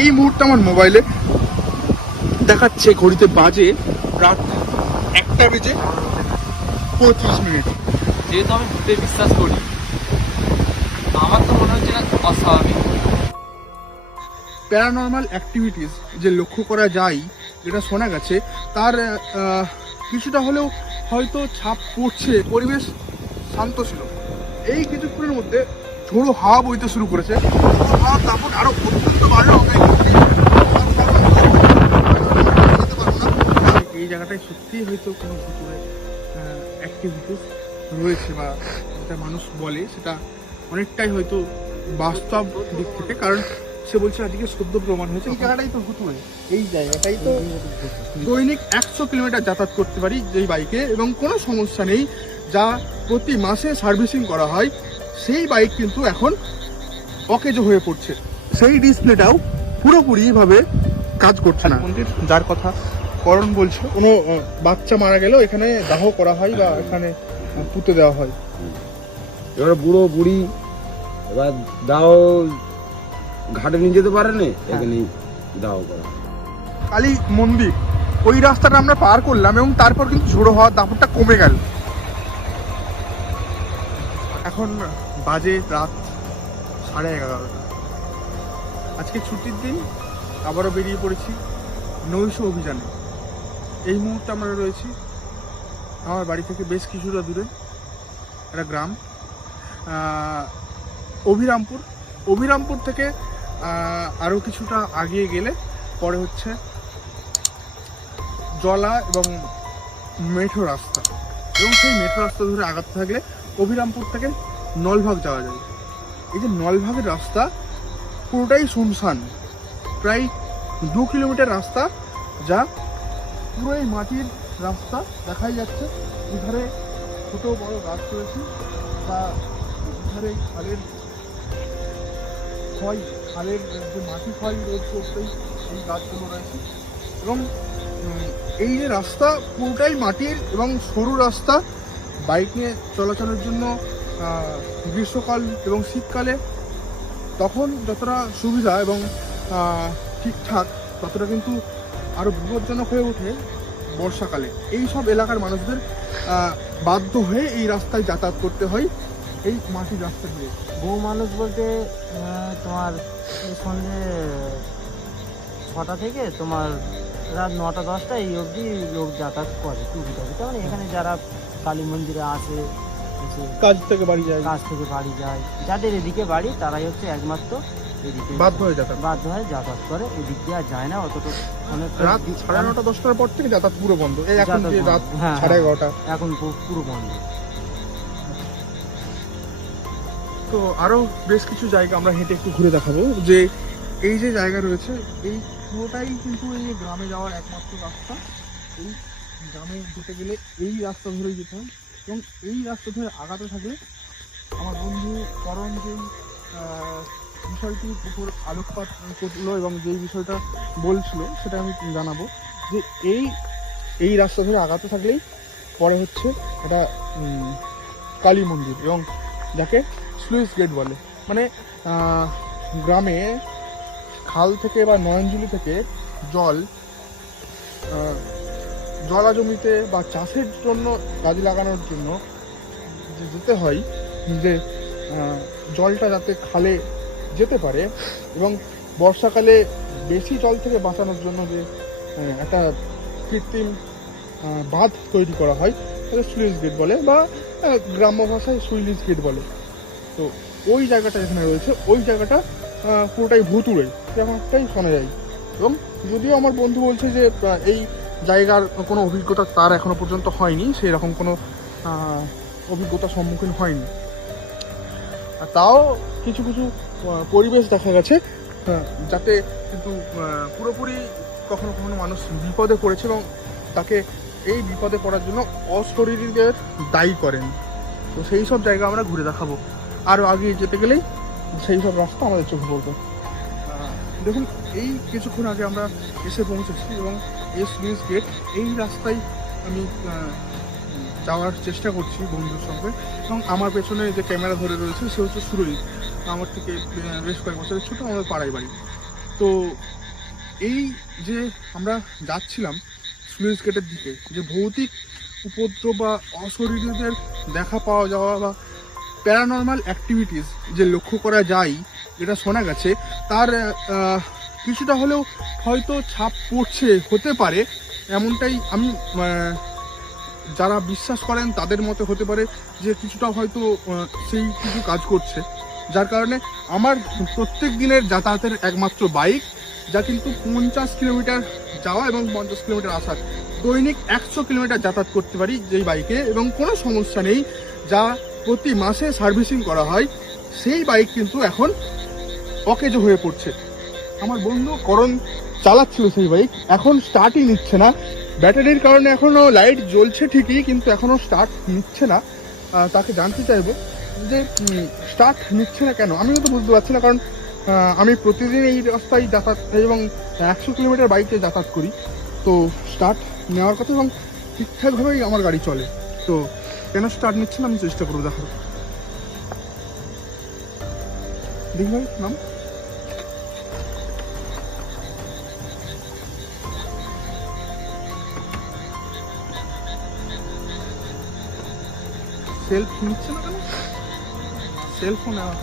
এই মুহূর্তে আমার মোবাইলে দেখাচ্ছে ঘড়িতে বাজে রাত 1:35। যেহেতু আমি ভূতে বিশ্বাস করি, আমার তো মনে হচ্ছে না অস্বাভাবিক। প্যারানর্মাল অ্যাক্টিভিটিস যে লক্ষ্য করা যায়, যেটা শোনা গেছে, তার কিছুটা হলেও হয়তো ছাপ পড়ছে। পরিবেশ শান্ত ছিল, এই কিছুক্ষণের মধ্যে ঝোড়ো হাওয়া বইতে শুরু করেছে। ঝোড়ো হাওয়ার দাপট আরো অত্যন্ত বাড়লো। এই জায়গাটায় সত্যিই হয়তো কোনো ভুতুড়ে অ্যাক্টিভিটিস রয়েছে, বা যেটা মানুষ বলে সেটা অনেকটাই হয়তো বাস্তব দিক থেকে, কারণ সে বলছে আজকে সদ্য প্রমাণ হয়েছে। এই জায়গাটাই তো ভুতুড়ে, এই জায়গাটাই তো দৈনিক 100 কিলোমিটার যাতায়াত করতে পারি যেই বাইকে, এবং কোনো সমস্যা নেই। যা প্রতি মাসে সার্ভিসিং করা হয়, সেই বাইক কিন্তু এখন অকেজো হয়ে পড়ছে। সেই ডিসপ্লেটাও পুরোপুরিভাবে কাজ করছে না। মন্দির যার কথা করণ বলছে, কোনো বাচ্চা মারা গেলেও এখানে দাহ করা হয় বা এখানে পুঁতে দেওয়া হয়। এবার বুড়ো বুড়ি এবার দাও ঘাটে নিয়ে যেতে পারে না, এখানেই দাও করা। কালী মন্দির ওই রাস্তাটা আমরা পার করলাম, এবং তারপর কিন্তু ঝোড়ো হওয়ার দাপটটা কমে গেল। এখন বাজে রাত 11:30। আজকে ছুটির দিন, আবারও বেরিয়ে পড়েছি নৈশ অভিযানে। এই মুহূর্তে আমরা রয়েছি আমার বাড়ি থেকে বেশ কিছুটা দূরে একটা গ্রাম, অভিরামপুর। অভিরামপুর থেকে আরও কিছুটা আগিয়ে গেলে পরে হচ্ছে জলা এবং মেঠো রাস্তা, এবং সেই মেঠো রাস্তা ধরে আগাতে থাকলে অভিরামপুর থেকে নলভাগ যাওয়া যায়। এই যে নলভাগের রাস্তা পুরোটাই শুনশান, প্রায় 2 কিলোমিটার রাস্তা, যা পুরোই মাটির রাস্তা। দেখাই যাচ্ছে এধারে ছোট বড় গাছ রয়েছে, বা এধারে খালের যে মাটি ক্ষয় রোধ করতেই এই গাছগুলো রয়েছে। এবং এই যে রাস্তা পুরোটাই মাটির এবং সরু রাস্তা, বাইক নিয়ে চলাচলের জন্য গ্রীষ্মকাল এবং শীতকালে তখন যতটা সুবিধা এবং ঠিকঠাক, ততটা কিন্তু আরও বিপজ্জনক হয়ে ওঠে বর্ষাকালে। এই সব এলাকার মানুষদের বাধ্য হয়ে এই রাস্তায় যাতায়াত করতে হয়, এই মাটির রাস্তা দিয়ে। বহু মানুষ বলতে তোমার এই সন্ধ্যে 6টা থেকে তোমার রাত 9টা-10টা এই অবধি লোক যাতায়াত করে টুকিটাকি। মানে এখানে যারা কালী মন্দিরে আসে, কাজ থেকে বাড়ি যায়, যাদের এদিকে বাড়ি তারাই হচ্ছে একমাত্র এদিকে বাধ্য হয়ে যাতায়াত করে। এদিক দিয়ে আর যায় না অতটা। রাত 9:30-10টার পর থেকে যাতায়াত পুরো বন্ধ। এই এখন যে রাত 11:30 এখন পুরো বন্ধ। তো আরো বেশ কিছু জায়গা আমরা হেঁটে একটু ঘুরে দেখাবো। যে এই যে জায়গা রয়েছে, এই পুরোটাই কিন্তু এই গ্রামে যাওয়ার একমাত্র রাস্তা। এই গ্রামে যেতে গেলে এই রাস্তা ধরেই যেতে হয়, এবং এই রাস্তা ধরে আগাতে থাকলে আমার বন্ধু করণ যেই বিষয়টির উপর আলোকপাত করলো এবং যেই বিষয়টা বলছিল সেটা আমি জানাবো। যে এই রাস্তা ধরে আগাতে থাকলেই পরে হচ্ছে একটা কালী মন্দির, এবং যাকে স্লুইস গেট বলে। মানে গ্রামে খাল থেকে বা নয়নজুলি থেকে জলা জমিতে বা চাষের জন্য কাজে লাগানোর জন্য যেতে হয়, যে জলটা যাতে খালে যেতে পারে, এবং বর্ষাকালে বেশি জল থেকে বাঁচানোর জন্য যে একটা কৃত্রিম বাঁধ তৈরি করা হয়, তাকে স্লুইস গেট বলে, বা গ্রাম্য ভাষায় সুইলিস গেট বলে। তো ওই জায়গাটা যেখানে রয়েছে, ওই জায়গাটা পুরোটাই ভুতুড়ে যেমনটাই শোনা যায়। এবং যদিও আমার বন্ধু বলছে যে এই জায়গার কোনো অভিজ্ঞতা তার এখনো পর্যন্ত হয়নি, সেই রকম কোনো অভিজ্ঞতার সম্মুখীন হয়নি, তাও কিছু কিছু পরিবেশ দেখা গেছে যাতে কিন্তু পুরোপুরি কখনো কখনো মানুষ বিপদে পড়েছে, এবং তাকে এই বিপদে পড়ার জন্য অশরীরীদের দায়ী করেন। তো সেই সব জায়গা আমরা ঘুরে দেখাবো। আরও আগে যেতে গেলেই সেই সব রাস্তা আমাদের চোখে পড়বে। দেখুন, এই কিছুক্ষণ আগে আমরা এসে পৌঁছেছি, এবং এই স্লুইস গেট, এই রাস্তায় আমি যাওয়ার চেষ্টা করছি বন্ধুর সঙ্গে। এবং আমার পেছনে যে ক্যামেরা ধরে রয়েছে সে হচ্ছে সুরজিৎ, আমার থেকে বেশ কয়েক বছরের ছোটো, আমাদের পাড়ায় বাড়ি। তো এই যে আমরা যাচ্ছিলাম স্লুইস গেটের দিকে, যে ভৌতিক উপদ্রব বা অশরীরীদের দেখা পাওয়া যাওয়া বা প্যারানর্মাল অ্যাক্টিভিটিস যে লক্ষ্য করা যায়, যেটা শোনা গেছে, তার কিছুটা হলেও হয়তো ছাপ পড়ছে হতে পারে, এমনটাই আমি যারা বিশ্বাস করেন তাদের মতে হতে পারে যে কিছুটা হয়তো সেই কিছু কাজ করছে, যার কারণে আমার প্রত্যেক দিনের যাতায়াতের একমাত্র বাইক, যা কিন্তু 50 কিলোমিটার যাওয়া এবং 50 কিলোমিটার আসার, দৈনিক 100 কিলোমিটার যাতায়াত করতে পারি যেই বাইকে, এবং কোনো সমস্যা নেই, যা প্রতি মাসে সার্ভিসিং করা হয়, সেই বাইক কিন্তু এখন অকেজো হয়ে পড়ছে। আমার বন্ধু করণ চালাচ্ছিল সেই বাইক, এখন স্টার্টই নিচ্ছে না, ব্যাটারির কারণে এখনো লাইট জ্বলছে ঠিকই, কিন্তু এখনো স্টার্ট নিচ্ছে না। তাকে জানতে চাইবো যে স্টার্ট নিচ্ছে না কেন। আমিও তো বুঝতে পারছি না, কারণ আমি প্রতিদিন এই রাস্তায় যাতায়াত এবং 100 কিলোমিটার বাইকে যাতায়াত করি, তো স্টার্ট নেওয়ার কথা এবং ঠিকঠাকভাবেই আমার গাড়ি চলে, তো কেন স্টার্ট নিচ্ছে না আমি চেষ্টা করবো দেখার। দেখি ভাই নাম, সেলফ নিচ্ছে না কেন, সেলফও নেওয়া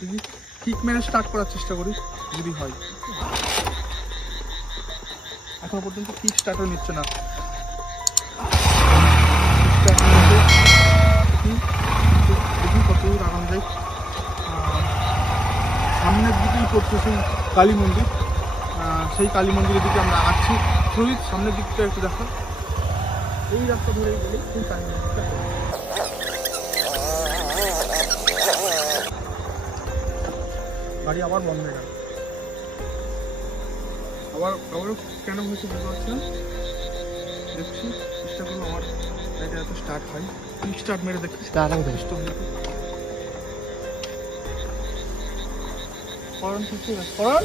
দেখি, কিক মেরে স্টার্ট করার চেষ্টা করি যদি হয়। এখনো পর্যন্ত কিক স্টার্টও নিচ্ছে না। দেখি কতদূর আরাম যায়। সামনের দিকেই পড়ছে সেই কালী মন্দির, সেই কালী মন্দিরের দিকে আমরা আসছি। শহীদ সামনের দিকটা একটু দেখো, এই রাস্তা ধরেই গেলে সেই কালী মন্দিরটা। গাড়ি আবার বন্ধ হয়ে গেল, আবারও কেন হয়েছে বুঝতে পারছি না। দেখছি, চেষ্টা করবো আমার গাড়িটা এত স্টার্ট হয়, স্টার্ট মেরে দেখছি করণ ঠিক আছে। করণ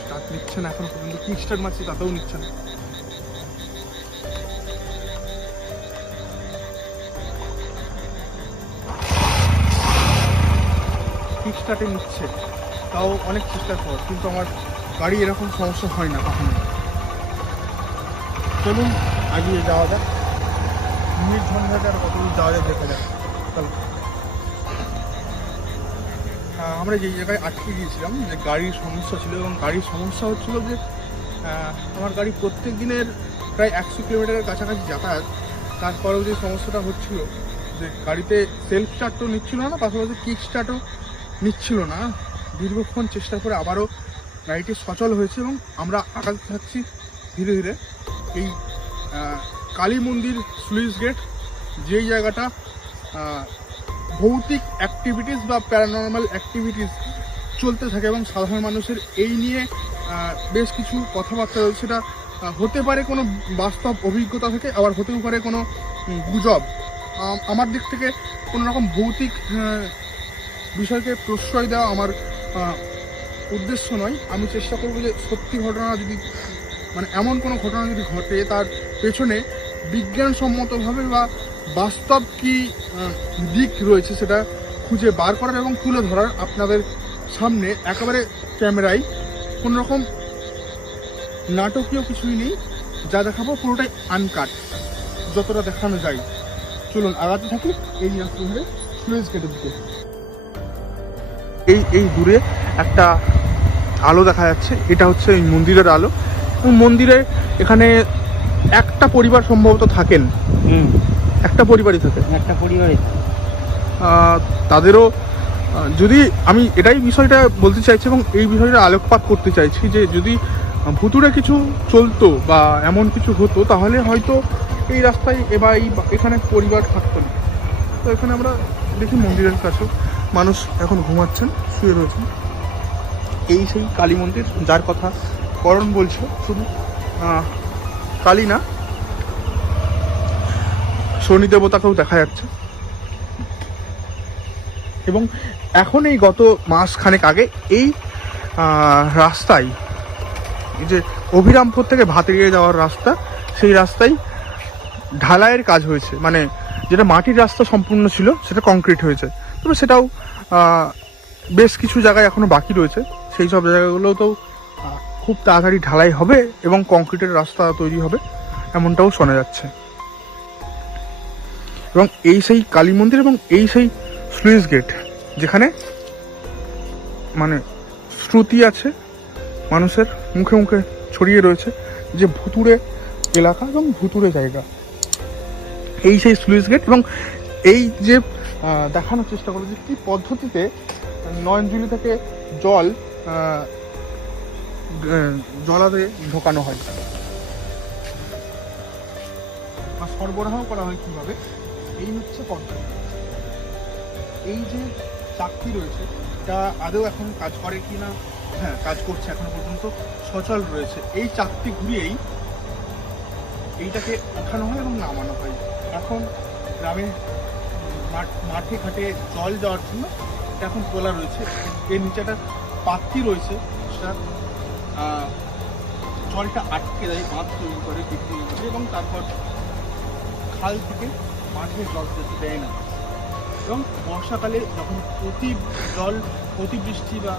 স্টার্ট নিচ্ছে না এখন পর্যন্ত, কিক স্টার্ট মারছি তাতেও নিচ্ছে না। কিক স্টার্টে নিচ্ছে, তাও অনেক চেষ্টার পর, কিন্তু আমার গাড়ি এরকম সমস্যা হয় না কখনো। চলুন আগিয়ে যাওয়া যাক, নির্ঝঞ্ঝাটে আর কতদূর যাওয়া যায় দেখা যাক। চলো, আমরা যেই জায়গায় আটকে গিয়েছিলাম, যে গাড়ির সমস্যা ছিল, এবং গাড়ির সমস্যা হচ্ছিল যে আমার গাড়ি প্রত্যেক দিনের প্রায় 100 কিলোমিটারের কাছাকাছি যাতায়াত, তারপরেও যে সমস্যাটা হচ্ছিল যে গাড়িতে সেলফ স্টার্টও নিচ্ছিল না, পাশাপাশি কিক স্টার্টও নিচ্ছিল না। দীর্ঘক্ষণ চেষ্টা করে আবারও গাড়িটি সচল হয়েছে এবং আমরা আগাতে থাকছি ধীরে ধীরে। এই কালী মন্দির স্লুইস গেট, যেই জায়গাটা ভৌতিক অ্যাক্টিভিটিস বা প্যারানর্মাল অ্যাক্টিভিটিস চলতে থাকে এবং সাধারণ মানুষের এই নিয়ে বেশ কিছু কথাবার্তা রয়েছে। সেটা হতে পারে কোনো বাস্তব অভিজ্ঞতা থেকে, আবার হতেও পারে কোনো গুজব। আমার দিক থেকে কোনো রকম ভৌতিক বিষয়কে প্রশ্রয় দেওয়া আমার উদ্দেশ্য নয়। আমি চেষ্টা করবো যে সত্যি ঘটনা যদি, মানে এমন কোনো ঘটনা যদি ঘটে, তার পেছনে বিজ্ঞানসম্মতভাবে বা বাস্তব কি দিক রয়েছে সেটা খুঁজে বার করার এবং তুলে ধরার আপনাদের সামনে একেবারে ক্যামেরায়। কোনো রকম নাটকীয় কিছুই নেই, যা দেখাবো পুরোটাই আনকাট, যতটা দেখানো যায়। চলুন আগাতে থাকি এই রাস্তা ধরে স্লুইস গেটের দিকে। এই দূরে একটা আলো দেখা যাচ্ছে, এটা হচ্ছে এই মন্দিরের আলো, এবং মন্দিরে এখানে একটা পরিবার সম্ভবত থাকেন, একটা পরিবারই থাকে, একটা পরিবারে তাদেরও যদি আমি এটাই বিষয়টা বলতে চাইছি এবং এই বিষয়টা আলোকপাত করতে চাইছি যে যদি ভুতুড়ে কিছু চলতো বা এমন কিছু হতো, তাহলে হয়তো এই রাস্তায় এবার এখানে পরিবার থাকতো না। তো এখানে আমরা দেখি মন্দিরের কাছেও মানুষ এখন ঘুমাচ্ছেন, শুয়ে রয়েছেন। এই সেই কালী মন্দির যার কথা করণ বলছো, শুধু কালী না, শনি দেবতাকেও দেখা যাচ্ছে। এবং এখন এই গত মাস খানেক আগে এই রাস্তায়, এই যে অভিরামপুর থেকে ভাতেরিয়ে যাওয়ার রাস্তা, সেই রাস্তায় ঢালাইয়ের কাজ হয়েছে। মানে যেটা মাটির রাস্তা সম্পূর্ণ ছিল সেটা কংক্রিট হয়েছে, তবে সেটাও বেশ কিছু জায়গায় এখনো বাকি রয়েছে। সেই সব জায়গাগুলোতেও খুব তাড়াতাড়ি ঢালাই হবে এবং কংক্রিটের রাস্তা তৈরি হবে, এমনটাও শোনা যাচ্ছে। এবং এই সেই কালী মন্দির এবং এই সেই স্লুইস গেট, যেখানে মানে শ্রুতি আছে, মানুষের মুখে মুখে ছড়িয়ে রয়েছে যে ভুতুড়ে এলাকা এবং ভুতুড়ে জায়গা। এই সেই স্লুইস গেট, এবং এই যে দেখানোর চেষ্টা করলো যে কী পদ্ধতিতে নয়নজুলি থেকে জল জলাতে ঢোকানো হয় বা সরবরাহ করা হয় কীভাবে, এই হচ্ছে পদ্ধতি। এই যে চাকতি রয়েছে এটা আদৌ এখন কাজ করে কি না, হ্যাঁ কাজ করছে, এখনো পর্যন্ত সচল রয়েছে। এই চাকতি ঘুরিয়েই এইটাকে ওঠানো হয় এবং নামানো হয়। এখন গ্রামে মাঠে ঘাটে জল যাওয়ার জন্য এটা এখন তোলা রয়েছে। এর নিচে একটা পাত্তি রয়েছে, সেটা জলটা আটকে দেয়, বাঁধ তৈরি করে, এবং তারপর খাল থেকে মাঠে জল যেতে দেয় না। এবং বর্ষাকালে যখন অতিবৃষ্টি বা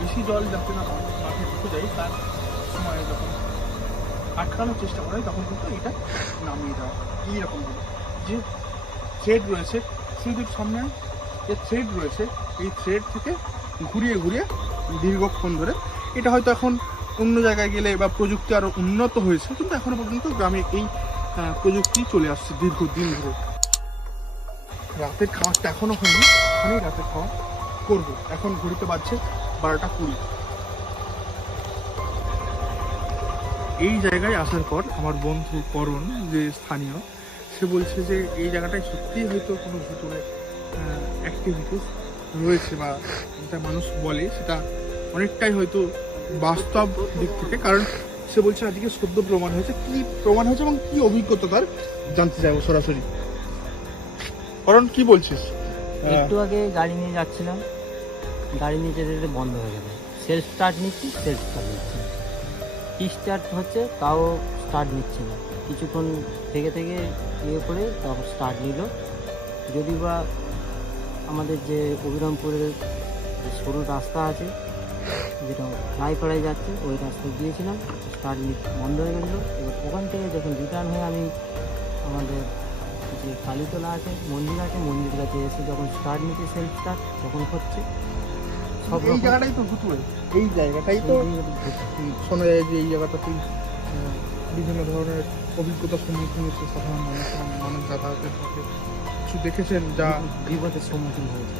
বেশি জল যাতে না মাঠে ঢুকে যায়, তার সময় যখন আটকানোর চেষ্টা করা হয় তখন কিন্তু এটা নামিয়ে দেওয়া হয়। এইরকমভাবে যে থ্রেড রয়েছে সিঁদুর সামনে যে থ্রেড রয়েছে, এই থ্রেড থেকে ঘুরিয়ে ঘুরিয়ে দীর্ঘক্ষণ ধরে, এটা হয়তো এখন অন্য জায়গায় গেলে বা প্রযুক্তি আরও উন্নত হয়েছে, কিন্তু এখনো পর্যন্ত গ্রামে এই প্রযুক্তি চলে আসছে দীর্ঘদিন ধরে। রাতের খাওয়ারটা এখনো হয়নি, এখানেই রাতের খাওয়া করবো। এখন ঘড়িতে বাজছে 12:20। এই জায়গায় আসার পর আমার বন্ধু করণ, যে স্থানীয়, সে বলছে যে এই জায়গাটায় সত্যিই হয়তো কোনো ভুতুড়ে অ্যাক্টিভিটিস রয়েছে, বা যেটা মানুষ বলে সেটা অনেকটাই হয়তো বাস্তব দিক থেকে। কারণ সে বলছে আজকে সদ্য প্রমাণ হয়েছে। কি প্রমাণ হয়েছে এবং কি অভিজ্ঞতা তার জানতে চাইবো সরাসরি। কারণ কি বলছিস? একটু আগে গাড়ি নিয়ে যাচ্ছিলাম, গাড়ি নিয়ে যেতে যেতে বন্ধ হয়ে গেল। সেলফ স্টার্ট নিচ্ছি, সেলফ স্টার্ট নিচ্ছি, স্টার্ট হচ্ছে তাও স্টার্ট নিচ্ছে না। কিছুক্ষণ থেকে থেকে ইয়ে করে তারপর স্টার্ট নিল। যদি বা আমাদের যে অভিরামপুরের যে সরু রাস্তা আছে, যেটা রায়পাড়ায় যাচ্ছে, ওই রাস্তা গিয়েছিলাম, স্টার্ট বন্ধ হয়ে গেছিলো। এবার ওখান থেকে যখন রিটার্ন হয়ে আমি আমাদের যে কালীতলা আছে, মন্দির আছে, মন্দির কাছে এসে যখন স্টার্ট নিতে সেলফ স্টার্ট তখন হচ্ছে সব এই জায়গাটাই তো ভুতুড়ে, এই জায়গাটাই তো শোনা যায় যে এই জায়গাটাতেই বিভিন্ন ধরনের অভিজ্ঞতার সম্মুখীন হচ্ছে সাধারণ মানুষ এবং মানুষ যাতায়াতের পথে কিছু দেখেছেন যা বিপদের সম্মুখীন হয়েছে।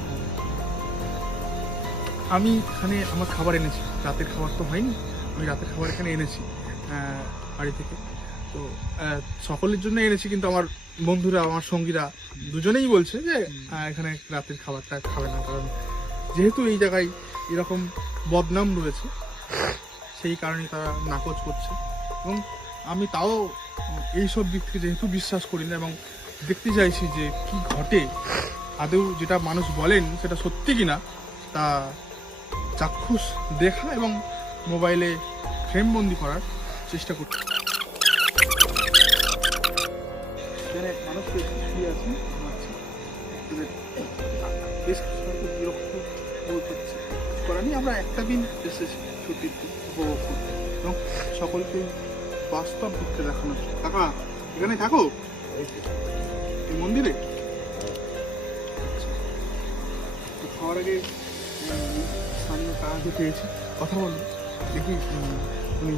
আমি এখানে আমার খাবার এনেছি, রাতের খাবার তো হয়নি, আমি রাতের খাবার এখানে এনেছি বাড়ি থেকে। তো সকলের জন্য এনেছি, কিন্তু আমার বন্ধুরা, আমার সঙ্গীরা দুজনেই বলছে যে এখানে রাতের খাবারটা খাবে না, কারণ যেহেতু এই জায়গায় এরকম বদনাম রয়েছে, সেই কারণে তারা নাকচ করছে। এবং আমি তাও এইসব দিক থেকে যেহেতু বিশ্বাস করি না এবং দেখতে চাইছি যে কি ঘটে, আদৌ যেটা মানুষ বলেন সেটা সত্যি কিনা, তা চাক্ষুষ দেখা এবং মোবাইলে ফ্রেমবন্দি করার চেষ্টা করছি। মানুষ আছে, বেশ কিছু বিরক্ত বোধ হচ্ছে। করানি আমরা একটা দিন এসেছি ছুটির উপভোগ করতে এবং সকলকে বাস্তব দিকটা দেখানোর। কাকা এখানে থাকো এই মন্দিরে? তো খাওয়ার আগে স্থানীয় কাকাকে পেয়েছি, কথা বলবো, দেখি উনি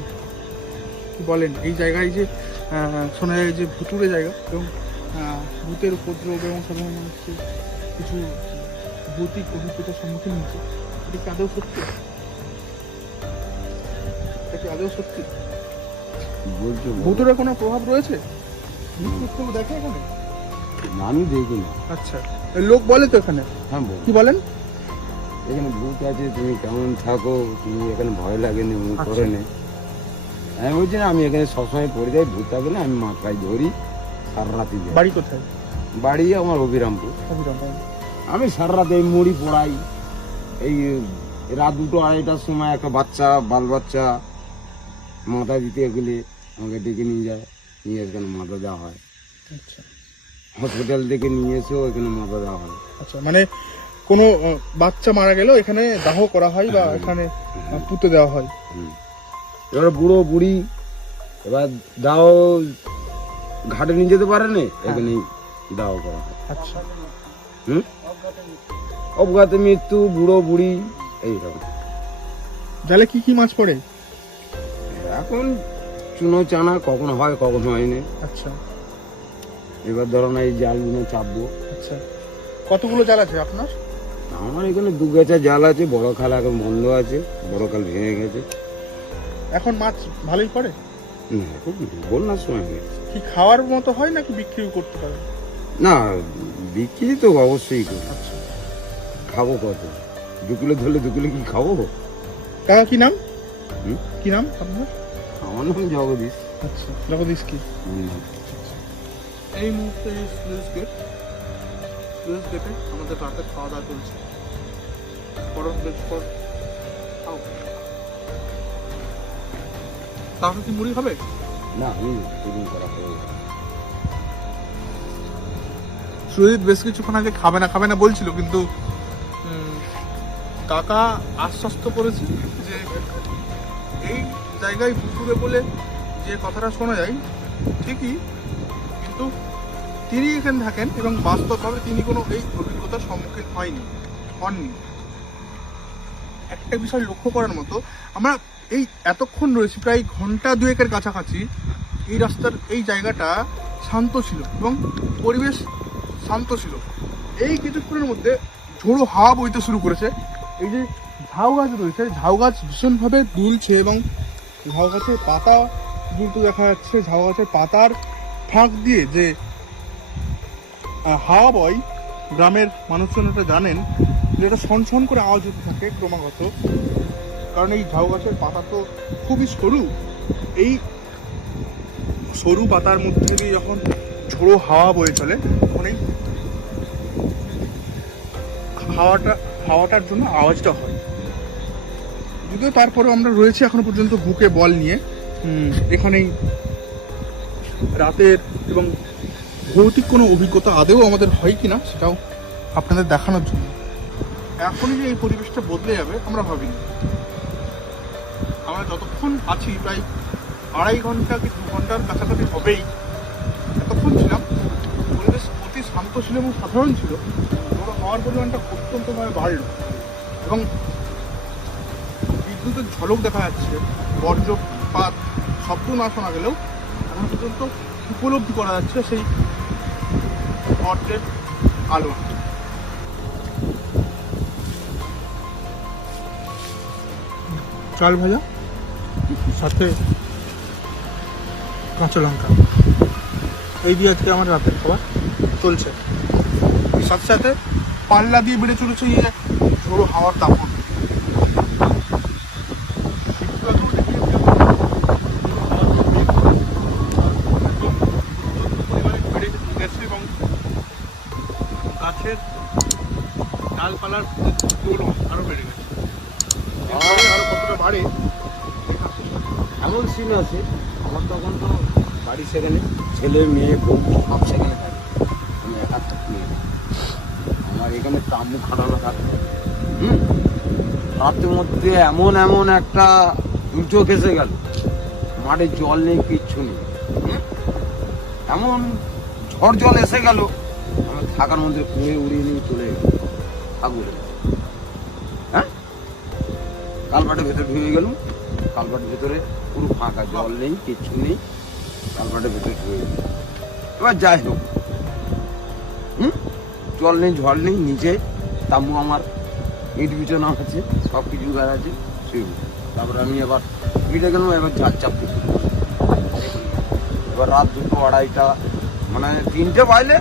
কি বলেন। এই জায়গায় যে শোনা যায় যে ভুতুড়ে জায়গা এবং ভূতের উপদ্রব এবং সাধারণ মানুষকে কিছু ভৌতিক অভিজ্ঞতার সম্মুখীন হচ্ছে, এটা কি আদৌ সত্যি? এটা কি আদৌ সত্যি? ভূতের কোনো প্রভাব রয়েছে? কেউ দেখে এখানে? আমি দেখি না। আচ্ছা, লোক বলে তো এখানে? হ্যাঁ, কি বলেন? এখানে ভূত আছে, তুমি কেমন থাকো, তুমি এখানে ভয় লাগেনি, করে নে, আমি বলছি না, আমি এখানে সবসময় পড়ে যাই, ভূত থাকলে আমি মাথায় ধরি, সারা রাতি যাই। বাড়ি কোথায়? বাড়ি আমার অভিরামপুর। আমি সারা রাত এই মুড়ি পোড়াই। এই রাত 2-2-2:30টার সময় একটা বাচ্চা, বাল বাচ্চা মাথা দিতে গেলে আমাকে ডেকে নিয়ে যায়, নিয়ে এখানে মাথা দেওয়া হয়। আচ্ছা হসপিটাল থেকে নিয়ে এসেও এখানে মাথা দেওয়া হয়। আচ্ছা, মানে কোনো বাচ্চা মারা গেলেও এখানে দাহ করা হয় বা এখানে পুঁতে দেওয়া হয়। এবার বুড়ো বুড়ি এবার দাও ঘাটে নিয়ে যেতে পারে না, এখানেই দাও করা হয়। আচ্ছা, অবগাতে মৃত্যু, বুড়ো বুড়ি এইরকম। জালে কি কি মাছ পড়ে? এখন চুনো চানা কখন হয় কখন হয় না। আচ্ছা এবার ধরো না এই জালগুলো চাপবো। আচ্ছা, কতগুলো জাল আছে আপনার? আমার এখানে 2 গেছা জাল আছে, বড় খাল এখন বন্ধ আছে, বড় খাল ভেঙে গেছে। এখন মাছ ভালোই পড়ে? না, এখন বন্যার সময় হয়ে গেছে। কি খাওয়ার মতো হয় নাকি বিক্রিও করতে পারে? না, বিক্রি তো অবশ্যই করি। আচ্ছা, খাবো কত? 2 কিলো ধরলে 2 কিলো কি খাবো? কাকা কি নাম? হুম? কি নাম আপনার? আমার নাম জগদীশ। আচ্ছা, জগদীশ কি? এই মুহূর্তে স্লুইস গেটে আমাদের রাতের খাওয়া দাওয়া চলছে। গরম বেশ পর তাহলে কি মুড়ি হবে? না, আমি টিফিন করা হয়ে গেছে। সুজিত বেশ কিছুক্ষণ আগে খাবে না বলছিল, কিন্তু কাকা আশ্বস্ত করেছে যে এই জায়গায় পুকুরে বলে যে কথাটা শোনা যায় ঠিকই, কিন্তু তিনি এখানে থাকেন এবং বাস্তবভাবে তিনি কোনো এই অভিজ্ঞতার সম্মুখীন হননি। একটা বিষয় লক্ষ্য করার মতো, আমরা এই এতক্ষণ রয়েছি প্রায় ঘন্টা 2-এর কাছাকাছি। এই রাস্তার এই জায়গাটা শান্ত ছিল এবং পরিবেশ শান্ত ছিল। এই কিছুক্ষণের মধ্যে ঝোড়ো হাওয়া বইতে শুরু করেছে। এই যে ঝাউ গাছ রয়েছে, ঝাউ গাছ ভীষণভাবে দুলছে এবং ঝাউ গাছের পাতা দুলতে দেখা যাচ্ছে। ঝাউ গাছের পাতার ফাঁক দিয়ে যে হাওয়া বয়, গ্রামের মানুষজন এটা জানেন যে এটা ছন করে আওয়াজ হতে থাকে ক্রমাগত, কারণ এই ঝাউ গাছের পাতা তো খুবই সরু। এই সরু পাতার মধ্যে দিয়ে যখন ঝোড়ো হাওয়া বয়ে চলে তখন এই হাওয়াটার জন্য আওয়াজটা হয়। যদিও তারপরেও আমরা রয়েছি এখনো পর্যন্ত বুকে বল নিয়ে এখানেই রাতের এবং ভৌতিক কোনো অভিজ্ঞতা আদৌ আমাদের হয় কিনা সেটাও আপনাদের দেখানোর জন্য। এখনই যে এই পরিবেশটা বদলে যাবে আমরা ভাবিনি। আমরা যতক্ষণ আছি প্রায় 2.5 ঘন্টা কি 2 ঘন্টার কাছাকাছি হবেই, এতক্ষণ ছিলাম, পরিবেশ অতি শান্ত ছিল এবং সাধারণ ছিল। বড় হওয়ার পরিমাণটা অত্যন্তভাবে বাড়ল এবং বিদ্যুতের ঝলক দেখা যাচ্ছে। বজ্রপাত শব্দ না শোনা গেলেও এখন পর্যন্ত উপলব্ধি করা যাচ্ছে সেই বজ্রের আলো। চাল ভাজা সাথে কাঁচা লঙ্কা, এই দিয়ে আজকে আমার রাতের খাবার চলছে। সাথে সাথে পাল্লা দিয়ে বেড়ে চলেছে এই ঝোড়ো হাওয়ার দাপট। এবং গাছের ডালপালার দোলন আরো বেড়ে গেছে। আরো কতটা বাড়ে এমন সিন আছে, আমার তখন তো বাড়ি সেখানে, ছেলে মেয়ে বউ সব সেখানে থাকে, আমি একা থাকি। আমার এখানে তাম্বু খাটানো থাকে। রাতের মধ্যে এমন একটা দুর্যোগ এসে গেল, মাঠে জল নেই, কিচ্ছু নেই, এমন ঝড় জল এসে গেল, আমি থাকার মধ্যে পুড়ে উড়িয়ে নিয়ে চলে গেল ঠাকুরে। হ্যাঁ, কালপাটের ভেতরে ঢুকে গেল। কালপাটের ভেতরে পুরো ফাঁকা, জল নেই, কিচ্ছু নেই, কালপাটের ভেতরে ঢুকে গেল। এবার যাই হোক, জল নেই, ঝড় নেই, নিচে তাম্বু আমার ইট বিছানো আছে, সব কিছু গাছ আছে, তারপরে আমি এবার মিটে গেলাম। এবার ঝাড় চাপতে শুরু করলাম। এবার রাত 2-2-2:30, মানে 3টে বাজলে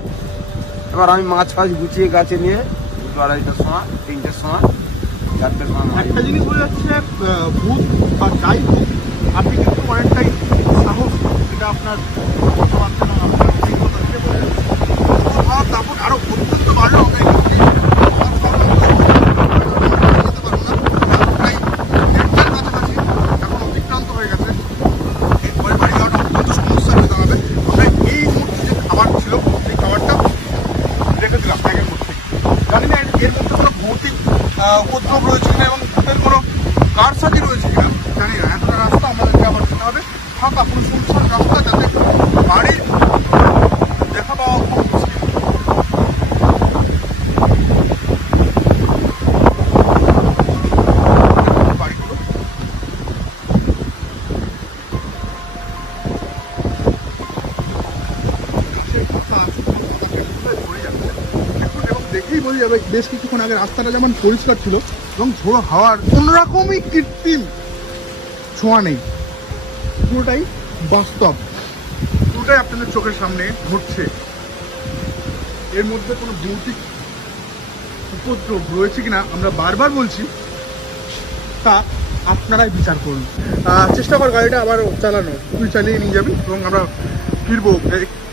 এবার আমি মাছ ফাছ গুছিয়ে গাছে নিয়ে 2-2-2:30টার সময়, 3টের সময়, 4টের সময়। একটা জিনিস বোঝা যাচ্ছে, ভূত বা যাই হোক, আপনি কিন্তু অনেকটাই সাহস, এটা আপনার কথাবার্তা এবং আপনার অভিজ্ঞতা থেকে বোঝা যাচ্ছে। ঝোড়ো হাওয়ার দাপট আরো অত্যন্ত বাড়লেও আমরা এখান থেকে যেতে পারবো না, প্রায় 1.5 কাছাকাছি এখন অতিক্রান্ত হয়ে গেছে। এরপরে বাড়ি যাওয়াটা অত্যন্ত সমস্যা হয়ে দাঁড়াবে। আমরা এই মুহূর্তে যে খাবার ছিল সেই খাবারটা রেখে দিলাম ব্যাগের মধ্যে। জানি না এর মধ্যে কোনো ভৌতিক উপদ্রব রয়েছে কিনা এবং ভূতের কোনো কারসাজি রয়েছে কিনা জানি না। এতটা রাস্তা আমাদেরকে আবার যেতে হবে, ফাঁকা পুরো শুনশান রাস্তা, যাতে বাড়ির দেখা পাওয়া খুব মুশকিল। বাড়িগুলো এবং দেখেই বোঝা যাবে বেশ কিছুক্ষণ আগে রাস্তাটা যেমন পরিষ্কার ছিল এবং ঝোড়ো হাওয়ার কোনোরকমই কৃত্রিম ছোঁয়া নেই, পুরোটাই বাস্তব, পুরোটাই আপনাদের চোখের সামনে ঘটছে। এর মধ্যে কোনো ভৌতিক উপদ্রব রয়েছে কিনা আমরা বারবার বলছি, তা আপনারাই বিচার করুন। চেষ্টা কর গাড়িটা আবার চালানো, তুই চালিয়ে নিয়ে যাবি এবং আমরা ফিরবো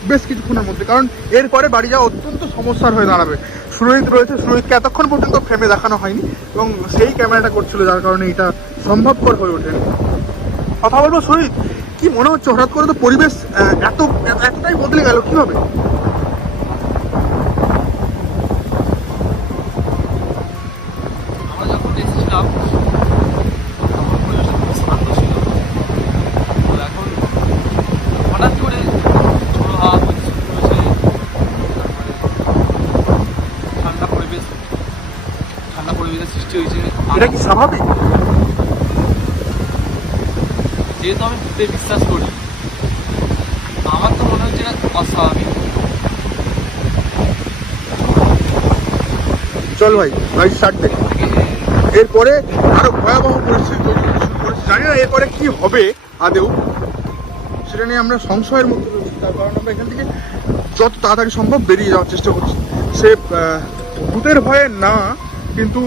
বেশ কিছুক্ষণের মধ্যে, কারণ এরপরে বাড়ি যাওয়া অত্যন্ত সমস্যার হয়ে দাঁড়াবে। সুরোহিত রয়েছে, সুরোহিতকে এতক্ষণ পর্যন্ত ফ্রেমে দেখানো হয়নি এবং সেই ক্যামেরাটা করছিল, যার কারণে এটা সম্ভবপর হয়ে ওঠেনি। কথা বলবো সুরোহিত, কি মনে হচ্ছে হঠাৎ করে তো পরিবেশ এতটাই বদলে গেল, কি হবে? আমরা যখন এসেছিলাম তখন পরিবেশটা খুব শান্ত ছিল, তো এখন হঠাৎ করে ঝোড়ো হাওয়া বইতে শুরু করেছে। তারপরে ঠান্ডা পরিবেশের সৃষ্টি হয়েছে। এটা কি স্বাভাবিক? যেহেতু আমি ভূতে বিশ্বাস করি, আমার তো মনে হচ্ছে না অস্বাভাবিক। চল ভাই, গাড়ি স্টার্ট দে। এরপরে আরো ভয়াবহ পরিস্থিতি তৈরি হতে শুরু করেছে। জানি না এরপরে কি হবে আদেও, সেটা নিয়ে আমরা সংশয়ের মধ্যে রয়েছি। তার কারণ আমরা এখান থেকে যত তাড়াতাড়ি সম্ভব বেরিয়ে যাওয়ার চেষ্টা করছি। সে ভূতের ভয়ে না, কিন্তু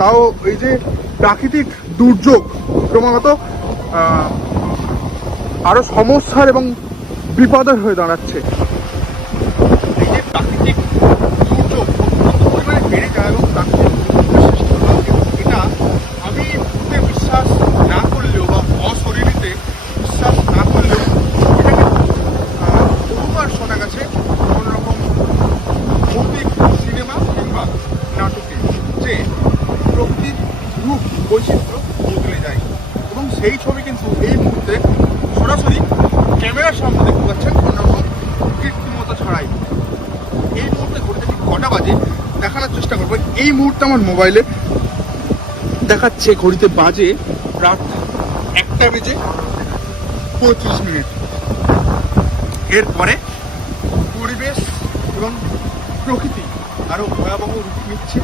তাও এই যে প্রাকৃতিক দুর্যোগ ক্রমাগত আরো সমস্যার এবং বিপদের হয়ে দাঁড়াচ্ছে। এই যে প্রাকৃতিক দুর্যোগ অত্যন্ত পরিমাণে বেড়ে যায় এবং প্রাকৃতিক দুর্যোগের সৃষ্টি হয়, এটা আমি ভূতে বিশ্বাস না করলেও বা অশরীরীতে বিশ্বাস না করলেও এটা কিন্তু বহুবার শোনা গেছে কোনোরকম ভৌতিক সিনেমা কিংবা নাটকে, যে প্রকৃতির রূপ বৈচিত্র্য বদলে যায়। এবং সেই ছবি কিন্তু এই মুহূর্তে সরাসরি ক্যামেরার সামনে দেখতে পাচ্ছেন, কোনোরকম কৃত্রিমতা ছাড়াই। এই মুহূর্তে ঘড়িতে ঠিক কটা বাজে দেখানোর চেষ্টা করবো। এই মুহূর্তে আমার মোবাইলে দেখাচ্ছে ঘড়িতে বাজে রাত 1:35। এরপরে পরিবেশ এবং প্রকৃতি আরো ভয়াবহ রূপ নিচ্ছে।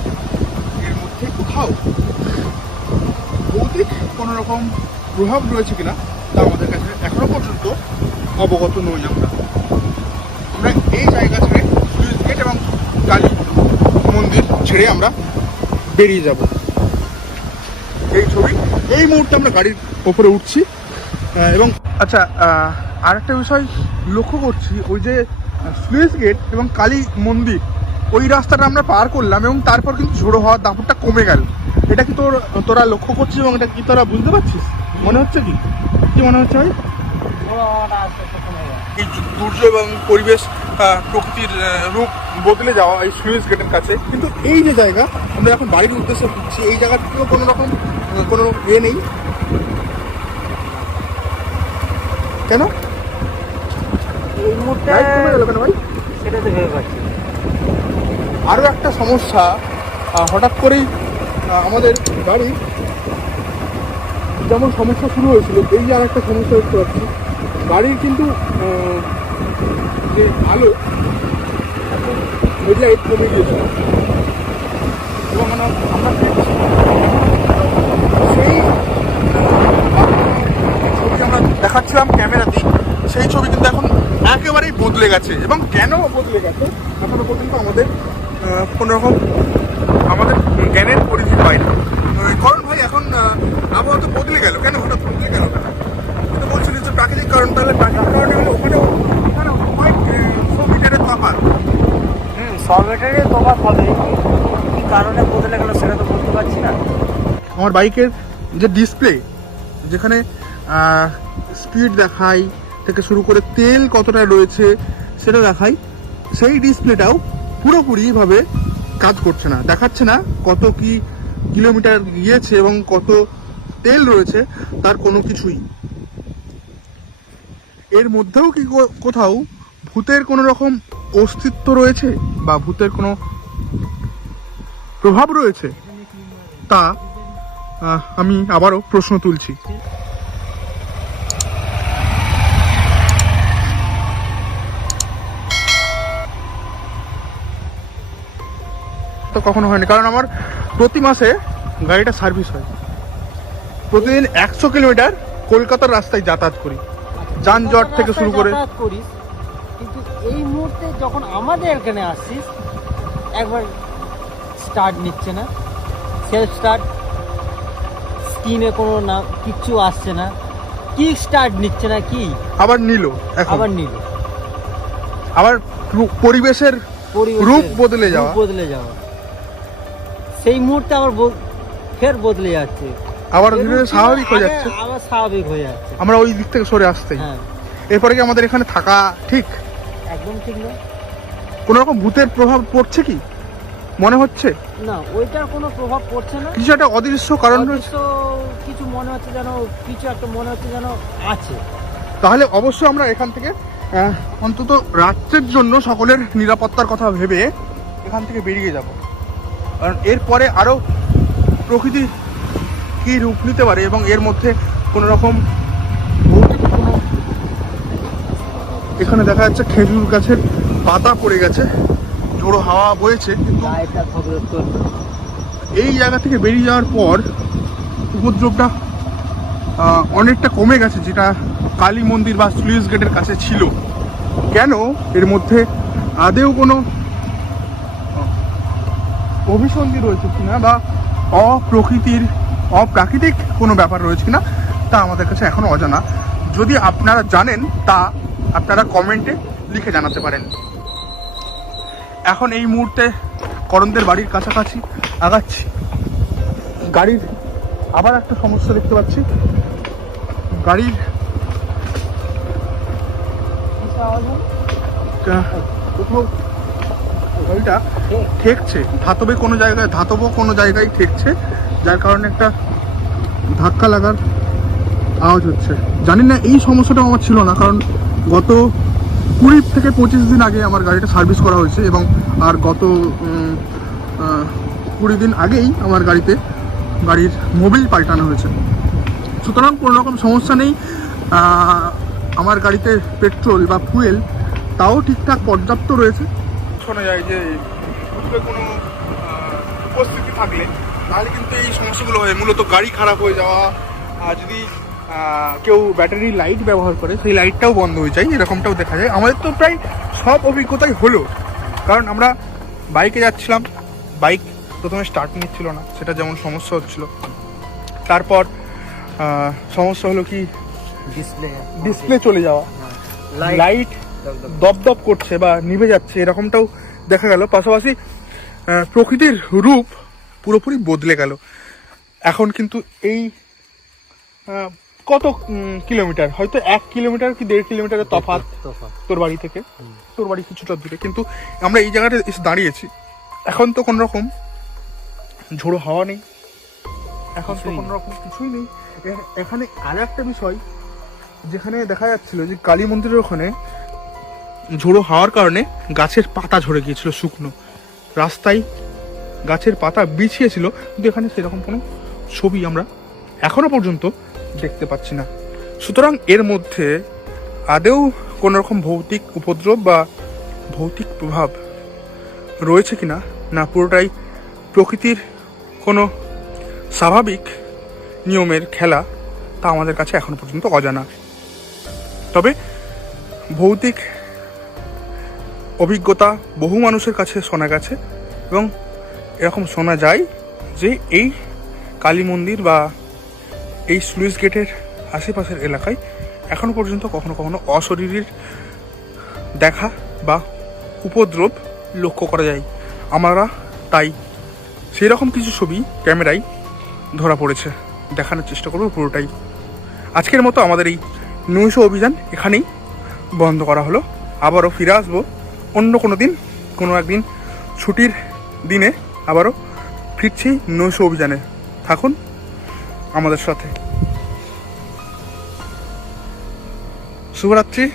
এর মধ্যে কোথাও ভৌতিক কোনো রকম প্রভাব রয়েছে কিনা তা আমাদের কাছে এখনো পর্যন্ত অবগত নই। আমরা এই জায়গা ছেড়ে সুইচ গেট এবং কালী মন্দির ছেড়ে আমরা বেরিয়ে যাব। এই ছবি এই মুহূর্তে আমরা গাড়ির ওপরে উঠছি এবং আচ্ছা, আর একটা বিষয় লক্ষ্য করছি, ওই যে সুইচ গেট এবং কালী মন্দির ওই রাস্তাটা আমরা পার করলাম এবং তারপর কিন্তু ঝোড়ো হওয়ার দাপটটা কমে গেল। এটা কি তোরা লক্ষ্য করছিস এবং এটা কি তোরা বুঝতে পারছিস? মনে হচ্ছে কি মনে হচ্ছে ভাই? এই দুর্যোগ এবং পরিবেশ প্রকৃতির রূপ বদলে যাওয়া এই স্লুইস গেটের কাছে, কিন্তু এই যে জায়গা আমরা এখন বাড়ির উদ্দেশ্যে ফিরছি, এই জায়গাটিও কোনো রকম কোনো নেই কেন? এই মুহূর্তে কমে গেল কেন ভাই? সেটা তো ভেবে পাচ্ছি। আরও একটা সমস্যা, হঠাৎ করেই আমাদের গাড়ি যেমন সমস্যা শুরু হয়েছিল, এই যে আর একটা সমস্যা দেখতে পাচ্ছি, গাড়ির কিন্তু যে আলো হেডলাইট কমে গিয়েছিল এবং আমরা সেই ছবি আমরা দেখাচ্ছিলাম ক্যামেরাতে, সেই ছবি কিন্তু এখন একেবারেই বদলে গেছে। এবং কেন বদলে গেছে এখনো পর্যন্ত আমাদের কোনোরকম আমাদের জ্ঞানের পরিধির বাইরে। কারণ ভাই এখন আবহাওয়া তো বদলে গেল, কেন হঠাৎ বদলে গেল? কিন্তু বলছিলি যে সবেটারই প্রভাব হবে, কি কারণে বদলে গেল সেটা তো বলতে পারছি না। আমার বাইকের যে ডিসপ্লে, যেখানে স্পিড দেখায় থেকে শুরু করে তেল কতটা রয়েছে সেটা দেখায়, সেই ডিসপ্লেটাও পুরোপুরিভাবে কাজ করছে না, দেখাচ্ছে না কত কি কিলোমিটার গিয়েছে এবং কত তেল রয়েছে তার কোনো কিছুই। এর মধ্যেও কি কোথাও ভূতের কোনো রকম অস্তিত্ব রয়েছে বা ভূতের কোনো প্রভাব রয়েছে, তা আমি আবারও প্রশ্ন তুলছি। তো কখনো হয়নি, কারণ আমার প্রতি মাসে গাড়িটা সার্ভিস হয়। প্রতিদিন 100 কিলোমিটার কলকাতার রাস্তায় যাতায়াত করি, যানজট থেকে শুরু করে। যাতায়াত করিস, কিন্তু এই মুহূর্তে যখন আমাদের এখানে আসছিস একবার স্টার্ট নিচ্ছে না, সেলফ স্টার্ট, স্ক্রিনে কোনো না কিচ্ছু আসছে না, কি স্টার্ট নিচ্ছে না, কি আবার নিল, এখন আবার নিল, আবার পরিবেশের রূপ বদলে যাওয়া, বদলে যাওয়া, সেই মুহূর্তে আবার ফের বদলে যাচ্ছে, আবার ধীরে ধীরে স্বাভাবিক হয়ে যাচ্ছে, আবার স্বাভাবিক হয়ে যাচ্ছে। আমরা ওই দিক থেকে সরে আসতেই। হ্যাঁ, এরপরে কি আমাদের এখানে থাকা ঠিক? একদম ঠিক না। কোনো রকম ভূতের প্রভাব পড়ছে কি মনে হচ্ছে? না, ওইটার কোনো প্রভাব পড়ছে না। কিছু একটা অদৃশ্য কারণ রয়েছে, অদৃশ্য কিছু মনে হচ্ছে যেন, কিছু একটা মনে হচ্ছে যেন আছে। তাহলে অবশ্যই আমরা এখান থেকে অন্তত রাত্রের জন্য সকলের নিরাপত্তার কথা ভেবে এখান থেকে বেরিয়ে যাব, কারণ এরপরে আরও প্রকৃতি কী রূপ নিতে পারে এবং এর মধ্যে কোনো রকম ভৌতিক কোনো, এখানে দেখা যাচ্ছে খেজুর গাছের পাতা পড়ে গেছে, ঝোড়ো হাওয়া বয়েছে, কিন্তু এই জায়গা থেকে বেরিয়ে যাওয়ার পর উপদ্রবটা অনেকটা কমে গেছে, যেটা কালী মন্দির বা স্লুইস গেটের কাছে ছিল। কেন এর মধ্যে আদেও কোনো অভিসন্ধি রয়েছে কিনা বা অপ্রাকৃতিক কোনো ব্যাপার রয়েছে কিনা তা আমাদের কাছে এখনো অজানা। যদি আপনারা জানেন তা আপনারা কমেন্টে লিখে জানাতে পারেন। এখন এই মুহূর্তে করণদের বাড়ির কাছাকাছি আগাচ্ছি। গাড়ির আবার একটা সমস্যা দেখতে পাচ্ছি, গাড়ির কোথাও গাড়িটা ঠেকছে, ধাতব কোনো জায়গায় ঠেকছে, যার কারণে একটা ধাক্কা লাগার আওয়াজ হচ্ছে। জানি না এই সমস্যাটা আমার ছিল না, কারণ গত 20 থেকে 25 দিন আগে আমার গাড়িটা সার্ভিস করা হয়েছে এবং আর গত 20 দিন আগেই আমার গাড়ির মোবিল পাল্টানো হয়েছে। সুতরাং কোনো রকম সমস্যা নেই। আমার গাড়িতে পেট্রোল বা ফুয়েল তাও ঠিকঠাক পর্যাপ্ত রয়েছে। শোনা যায় যে কোনো উপস্থিতি থাকলে তাহলে কিন্তু এই সমস্যাগুলো হয়, মূলত গাড়ি খারাপ হয়ে যাওয়া, যদি কেউ ব্যাটারি লাইট ব্যবহার করে সেই লাইটটাও বন্ধ হয়ে যায়, এরকমটাও দেখা যায়। আমাদের তো প্রায় সব অভিজ্ঞতাই হলো, কারণ আমরা বাইকে যাচ্ছিলাম, বাইক প্রথমে স্টার্ট নিচ্ছিল না, সেটা যেমন সমস্যা হচ্ছিল। তারপর সমস্যা হলো কি ডিসপ্লে চলে যাওয়া, লাইট দপদপ করছে বা নিভে যাচ্ছে, এরকমটাও দেখা গেল। পাশাপাশি প্রকৃতির রূপ পুরোপুরি বদলে গেল। এখন কিন্তু এই কত কিলোমিটার, হয়তো 1 কিলোমিটার কি 1.5 কিলোমিটারের তফাৎ তোর বাড়ি থেকে, তোর বাড়ি কিছুটা দূরে, কিন্তু আমরা এই জায়গাটা এসে দাঁড়িয়েছি। এখন তো কোনো রকম ঝোড়ো হাওয়া নেই, এখন তো কোনো রকম কিছুই নেই। এখানে আর একটা বিষয়, যেখানে দেখা যাচ্ছিল যে কালী মন্দিরের ওখানে ঝোড়ো হাওয়ার কারণে গাছের পাতা ঝরে গিয়েছিল, শুকনো রাস্তায় গাছের পাতা বিছিয়েছিল, কিন্তু এখানে সেরকম কোনো ছবি আমরা এখনো পর্যন্ত দেখতে পাচ্ছি না। সুতরাং এর মধ্যে আদেও কোনো রকম ভৌতিক উপদ্রব বা ভৌতিক প্রভাব রয়েছে কিনা, না পুরোটাই প্রকৃতির কোনো স্বাভাবিক নিয়মের খেলা, তা আমাদের কাছে এখনো পর্যন্ত অজানা। তবে ভৌতিক অভিজ্ঞতা বহু মানুষের কাছে শোনা গেছে এবং এরকম শোনা যায় যে এই কালী মন্দির বা এই স্লুইস গেটের আশেপাশের এলাকায় এখনো পর্যন্ত কখনো কখনো অশরীরীর দেখা বা উপদ্রব লক্ষ্য করা যায়। আমরা তাই সেই রকম কিছু ছবি ক্যামেরায় ধরা পড়েছে, দেখানোর চেষ্টা করব পুরোটাই। আজকের মতো আমাদের এই নৈশ অভিযান এখানেই বন্ধ করা হলো। আবারও ফিরে আসবো অন্য কোনো দিন, কোনো একদিন ছুটির দিনে আবারও ফিরছি নৈশ অভিযানে। থাকুন আমাদের সাথে। শুভরাত্রি।